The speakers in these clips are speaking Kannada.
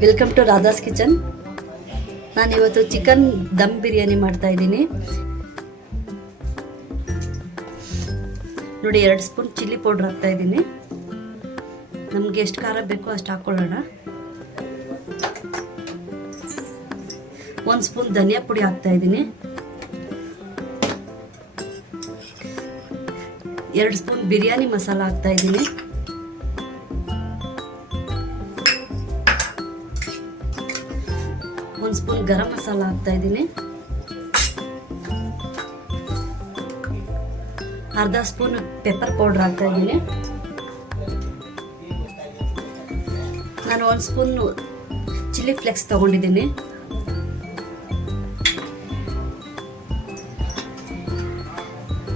Welcome to Radha's kitchen. ನಾನು ಇವತ್ತು ಚಿಕನ್ ದಮ್ ಬಿರಿಯಾನಿ ಮಾಡ್ತಾ ಇದ್ದೀನಿ. ನೋಡಿ, 2 ಸ್ಪೂನ್ ಚಿಲ್ಲಿ ಪೌಡ್ರ್ ಹಾಕ್ತಾ ಇದ್ದೀನಿ. ನಮಗೆ ಎಷ್ಟು ಖಾರ ಬೇಕೋ ಅಷ್ಟು ಹಾಕ್ಕೊಳ್ಳೋಣ. 1 ಸ್ಪೂನ್ ಧನಿಯಾ ಪುಡಿ ಹಾಕ್ತಾ ಇದ್ದೀನಿ. 2 ಸ್ಪೂನ್ ಬಿರಿಯಾನಿ ಮಸಾಲ ಹಾಕ್ತಾ ಇದ್ದೀನಿ. 1 ಸ್ಪೂನ್ ಗರಂ ಮಸಾಲ ಹಾಕ್ತಾ ಇದ್ದೀನಿ. 1/2 ಸ್ಪೂನ್ ಪೆಪ್ಪರ್ ಪೌಡರ್ ಹಾಕ್ತಾ ಇದ್ದೀನಿ. ನಾನು 1 ಸ್ಪೂನ್ ಚಿಲ್ಲಿ ಫ್ಲೇಕ್ಸ್ ತಗೊಂಡಿದ್ದೀನಿ.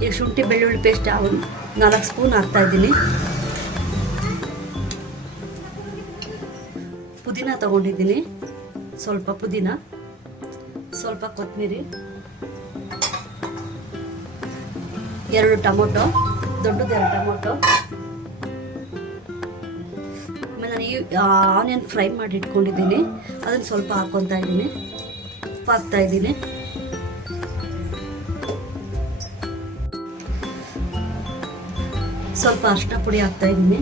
ಈಗ ಶುಂಠಿ ಬೆಳ್ಳುಳ್ಳಿ ಪೇಸ್ಟ್ 4 ಸ್ಪೂನ್ ಹಾಕ್ತಾ ಇದ್ದೀನಿ. ಪುದೀನ ತಗೊಂಡಿದ್ದೀನಿ, ಸ್ವಲ್ಪ ಪುದೀನ, ಸ್ವಲ್ಪ ಕೊತ್ತಂಬರಿ, 2 ಟೊಮೊಟೊ, ದೊಡ್ಡದು 2 ಟೊಮೊಟೊ. ಆಮೇಲೆ ನಾನು ಆನಿಯನ್ ಫ್ರೈ ಮಾಡಿ ಇಟ್ಕೊಂಡಿದ್ದೀನಿ, ಅದನ್ನು ಸ್ವಲ್ಪ ಹಾಕ್ಕೊತಾ ಇದ್ದೀನಿ. ಉಪ್ಪು ಹಾಕ್ತಾ ಇದ್ದೀನಿ. ಸ್ವಲ್ಪ ಅರಿಶಿನ ಪುಡಿ ಹಾಕ್ತಾ ಇದ್ದೀನಿ.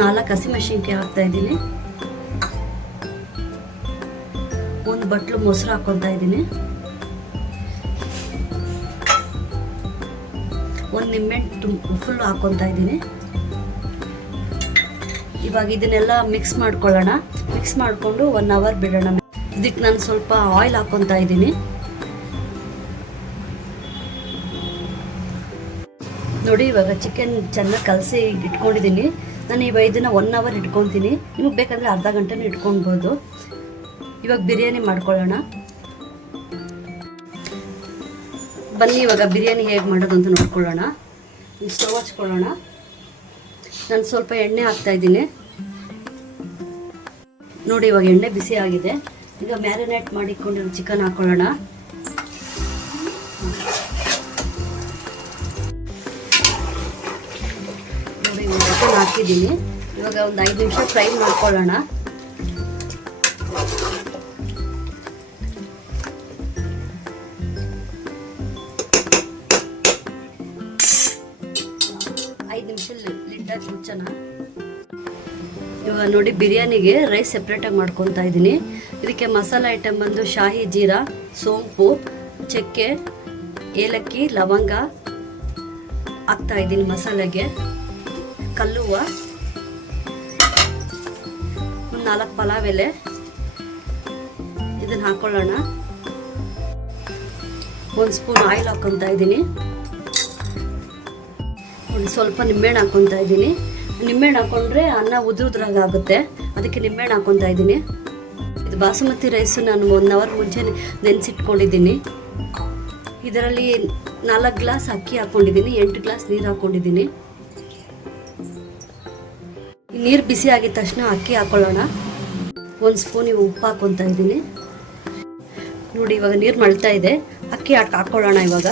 4 ಹಸಿಮೆಣಸಿನ್ಕಾಯಿ ಹಾಕ್ತಾ ಇದ್ದೀನಿ. 1 ಬಟ್ಲು ಮೊಸರು ಹಾಕ್ಕೊತಾ ಇದ್ದೀನಿ. 1 ನಿಂಬೆಹಣ್ಣು ಫುಲ್ ಹಾಕ್ಕೊತಾ ಇದ್ದೀನಿ. ಇವಾಗ ಇದನ್ನೆಲ್ಲ ಮಿಕ್ಸ್ ಮಾಡ್ಕೊಳ್ಳೋಣ. ಮಿಕ್ಸ್ ಮಾಡಿಕೊಂಡು 1 ಅವರ್ ಬಿಡೋಣ. ಇದಕ್ಕೆ ನಾನು ಸ್ವಲ್ಪ ಆಯಿಲ್ ಹಾಕ್ಕೊತಾ ಇದ್ದೀನಿ. ನೋಡಿ, ಇವಾಗ ಚಿಕನ್ ಚೆನ್ನಾಗಿ ಕಲಸಿ ಇಟ್ಕೊಂಡಿದ್ದೀನಿ. ನಾನು ಇವಾಗ ಇದನ್ನು 1 ಅವರ್ ಇಟ್ಕೊತೀನಿ. ನಿಮಗೆ ಬೇಕಂದರೆ ಅರ್ಧ ಗಂಟೆನೂ ಇಟ್ಕೊಳ್ಬೋದು. ಇವಾಗ ಬಿರಿಯಾನಿ ಮಾಡ್ಕೊಳ್ಳೋಣ. ಬನ್ನಿ, ಇವಾಗ ಬಿರಿಯಾನಿ ಹೇಗೆ ಮಾಡೋದು ಅಂತ ನೋಡ್ಕೊಳ್ಳೋಣ. ಸ್ಟವ್ ಹಚ್ಕೊಳ್ಳೋಣ. ನಾನು ಸ್ವಲ್ಪ ಎಣ್ಣೆ ಹಾಕ್ತಾ ಇದ್ದೀನಿ. ನೋಡಿ, ಇವಾಗ ಎಣ್ಣೆ ಬಿಸಿ ಆಗಿದೆ. ಈಗ ಮ್ಯಾರಿನೇಟ್ ಮಾಡಿಕೊಂಡಿರೋ ಚಿಕನ್ ಹಾಕ್ಕೊಳ್ಳೋಣ. ನೋಡಿ, ಚಿಕನ್ ಹಾಕಿದ್ದೀನಿ. ಇವಾಗ ಒಂದು 5 ನಿಮಿಷ ಫ್ರೈ ಮಾಡ್ಕೊಳ್ಳೋಣ. ಲಿಡ್ ಹಾಕಿ ಮುಚ್ಚೋಣ. ಇವಾಗ ನೋಡಿ, ಬಿರಿಯಾನಿಗೆ ರೈಸ್ ಸೆಪ್ರೇಟಾಗಿ ಮಾಡ್ಕೊತಾ ಇದ್ದೀನಿ. ಇದಕ್ಕೆ ಮಸಾಲೆ ಐಟಮ್ ಬಂದು ಶಾಹಿ ಜೀರಾ, ಸೋಂಪು, ಚಕ್ಕೆ, ಏಲಕ್ಕಿ, ಲವಂಗ ಹಾಕ್ತಾ ಇದ್ದೀನಿ. ಮಸಾಲೆಗೆ ಕಲ್ಲುವ, 4 ಪಲಾವ್ ಎಲೆ, ಇದನ್ನು ಹಾಕೊಳ್ಳೋಣ. 1 ಸ್ಪೂನ್ ಆಯಿಲ್ ಹಾಕ್ಕೊತಾ ಇದ್ದೀನಿ. ಸ್ವಲ್ಪ ನಿಂಬೆಹಣ್ಣು ಹಾಕ್ಕೊತಾ ಇದ್ದೀನಿ. ನಿಂಬೆಹಣ್ಣು ಹಾಕ್ಕೊಂಡ್ರೆ ಅನ್ನ ಉದುರಾಗುತ್ತೆ, ಅದಕ್ಕೆ ನಿಂಬೆಹಣ್ಣು ಹಾಕ್ಕೊತಾ ಇದ್ದೀನಿ. ಇದು ಬಾಸುಮತಿ ರೈಸು ನಾನು 1 ಅವರ್ ಮುಂಚೆ ನೆನೆಸಿಟ್ಕೊಂಡಿದ್ದೀನಿ. ಇದರಲ್ಲಿ 4 ಗ್ಲಾಸ್ ಅಕ್ಕಿ ಹಾಕ್ಕೊಂಡಿದ್ದೀನಿ, 8 ಗ್ಲಾಸ್ ನೀರು ಹಾಕ್ಕೊಂಡಿದ್ದೀನಿ. ನೀರು ಬಿಸಿ ಆಗಿದ ತಕ್ಷಣ ಅಕ್ಕಿ ಹಾಕ್ಕೊಳ್ಳೋಣ. 1 ಸ್ಪೂನ್ ಉಪ್ಪು ಹಾಕ್ಕೊತಾ ಇದ್ದೀನಿ. ನೋಡಿ, ಇವಾಗ ನೀರು ಮಳ್ತಾ ಇದೆ. ಅಕ್ಕಿ ಹಾಕ್ಕೊಳ್ಳೋಣ. ಇವಾಗ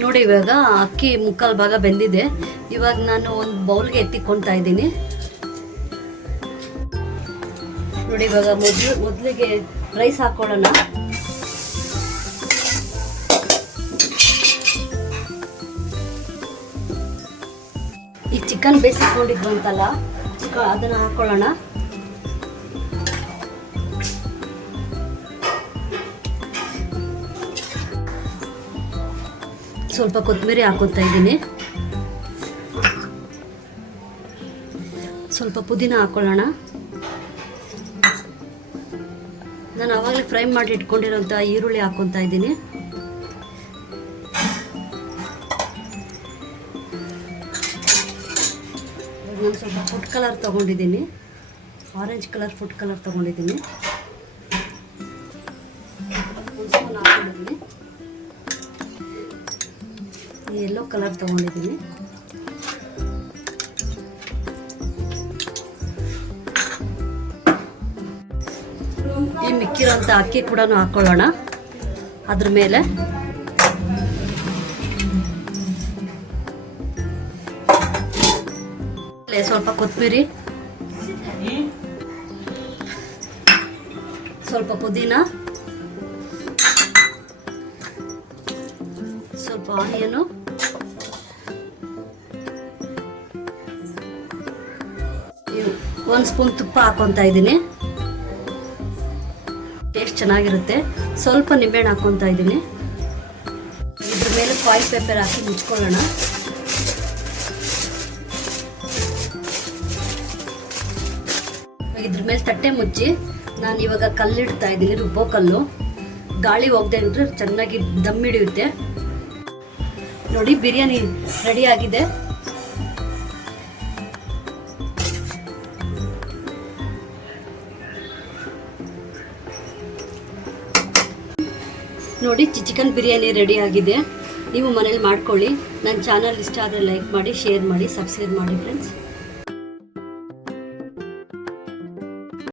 ನೋಡಿ, ಇವಾಗ ಅಕ್ಕಿ 3/4 ಭಾಗ ಬೆಂದಿದೆ. ಇವಾಗ ನಾನು ಒಂದು ಬೌಲ್ಗೆ ಎತ್ತಿಕೊಳ್ತಾ ಇದ್ದೀನಿ. ನೋಡಿ, ಇವಾಗ ಮೊದಲಿಗೆ ರೈಸ್ ಹಾಕ್ಕೊಳ್ಳೋಣ. ಈ ಚಿಕನ್ ಬೇಯಿಸಿಕೊಂಡಿದ್ದು ಅಂತಲ್ಲ, ಅದನ್ನು ಹಾಕ್ಕೊಳ್ಳೋಣ. ಸ್ವಲ್ಪ ಕೊತ್ತಂಬರಿ ಹಾಕೋತಾ ಇದ್ದೀನಿ. ಸ್ವಲ್ಪ ಪುದೀನ ಹಾಕ್ಕೊಳ್ಳೋಣ. ನಾನು ಆವಾಗಲೇ ಫ್ರೈ ಮಾಡಿ ಇಟ್ಕೊಂಡಿರೋಂಥ ಈರುಳ್ಳಿ ಹಾಕ್ಕೊತಾ ಇದ್ದೀನಿ. ನಾನು ಸ್ವಲ್ಪ ಫುಡ್ ಕಲರ್ ತೊಗೊಂಡಿದ್ದೀನಿ, ಆರೆಂಜ್ ಕಲರ್ ಫುಡ್ ಕಲರ್ ತೊಗೊಂಡಿದ್ದೀನಿ. 1 ಸ್ಪೂನ್ ಹಾಕ್ಕೊಂಡಿದ್ದೀನಿ. ಯೆಲ್ಲೋ ಕಲರ್ ತೊಗೊಂಡಿದ್ದೀನಿ. ಈ ಮಿಕ್ಕಿರೋಂಥ ಅಕ್ಕಿ ಕೂಡ ಹಾಕ್ಕೊಳ್ಳೋಣ ಅದ್ರ ಮೇಲೆ. ಸ್ವಲ್ಪ ಕೊತ್ತಂಬರಿ, ಸ್ವಲ್ಪ ಪುದೀನ, ಸ್ವಲ್ಪ ಆನಿಯನು, ಒಂದು ಸ್ಪೂನ್ ತುಪ್ಪ ಹಾಕೊತಾ ಇದ್ದೀನಿ. ಟೇಸ್ಟ್ ಚೆನ್ನಾಗಿರುತ್ತೆ. ಸ್ವಲ್ಪ ನಿಂಬೆಹಣ್ಣು ಹಾಕೊತಾ ಇದ್ದೀನಿ. ಇದ್ರ ಮೇಲೆ ಫಾಯಿಲ್ ಪೇಪರ್ ಹಾಕಿ ಮುಚ್ಕೊಳ್ಳೋಣ. ಇದ್ರ ಮೇಲೆ ತಟ್ಟೆ ಮುಚ್ಚಿ ನಾನು ಇವಾಗ ಕಲ್ಲಿಡ್ತಾ ಇದ್ದೀನಿ, ರುಬ್ಬೋ ಕಲ್ಲು. ಗಾಳಿ ಹೋಗದೆ ಅಂದರೆ ಚೆನ್ನಾಗಿ ದಮ್ ಹಿಡಿಯುತ್ತೆ. ನೋಡಿ, ಬಿರಿಯಾನಿ ರೆಡಿ ಆಗಿದೆ. ನೋಡಿ, ಚಿಕನ್ ಬಿರಿಯಾನಿ ರೆಡಿ ಆಗಿದೆ. ನೀವು ಮನೇಲಿ ಮಾಡ್ಕೊಳ್ಳಿ. ನನ್ನ ಚಾನಲ್ ಇಷ್ಟ ಆದರೆ ಲೈಕ್ ಮಾಡಿ, ಶೇರ್ ಮಾಡಿ, ಸಬ್ಸ್ಕ್ರೈಬ್ ಮಾಡಿ ಫ್ರೆಂಡ್ಸ್.